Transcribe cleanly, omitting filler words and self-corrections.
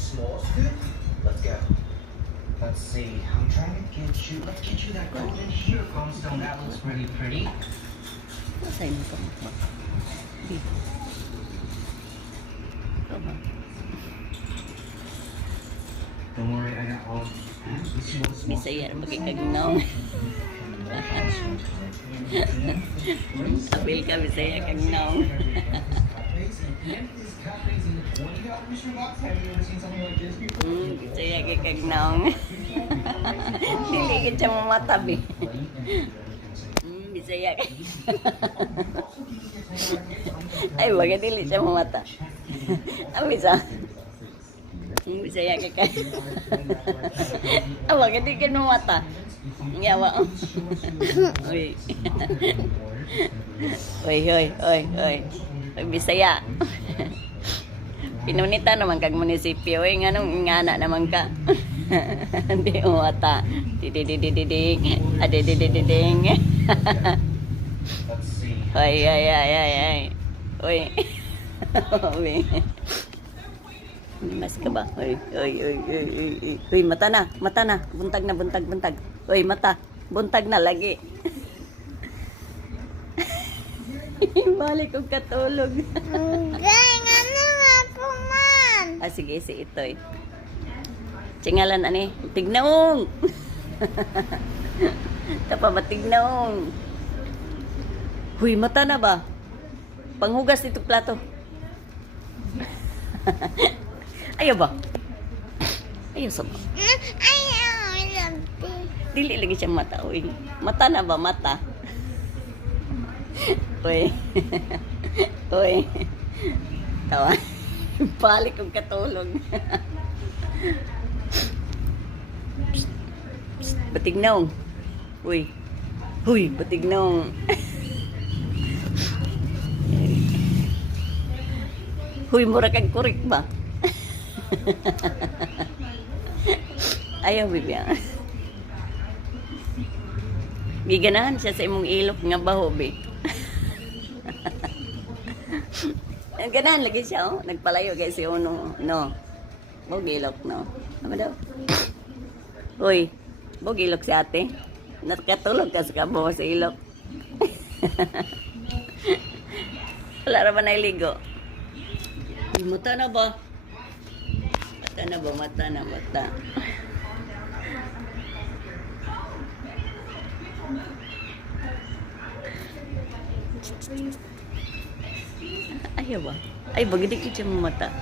small scoop. Let's go. Let's see. I'm trying to get you. Let's get you that golden here, Comstone. That looks really pretty. Nasa'yo mo ito? Di. Ito ba? Don't worry, I got all. Bisaya na magkikagnaw. Apil ka, Bisaya kagnaw. Bisaya kagnaw. Dili ka siya mamatabi. Bisaya ka. Ay, baga dili siya mamata. Ang bisa. Bisaya ka ka. Baga di ka mamata. Yawa. Uy. Uy. Bisaya. Pinunita naman kag munisipyo. Uy, nganong ingana naman ka. Hindi umata. Didididididing. Adididididing. Uy. Uy. Mas ka ba? Uy. Uy, mata na. Buntag na. Uy, mata. Buntag na lagi. Balik kong katulog. Ano nga po man? Sige, si Itoy. Tingalan, ani? Tignaong! Tapa ba tignaong? Huy, mata na ba? Panghugas dito plato. Ayaw ba? Ayaw sa ba? Ayaw. Dili lagi siya mata, uy. Mata na ba? Mata. Uy. Uy. Tawa. Balik kong katulog. Batignaw. Uy. Huy, batignaw. Huy, mura kang kurik ba? Ayaw, bibi. Giganahan siya sa imong ilok nga baho, be. Ganahan lagi siya, oh. Nagpalayo guys si Uno. No. Bogilok, no. Ano daw? Uy, bogilok si ate. Nakatulog ka sa kabaw sa ilok. Wala naman na iligo. Mata na ba? Mata. Ayaw ba? Ay, bagay di kita mata.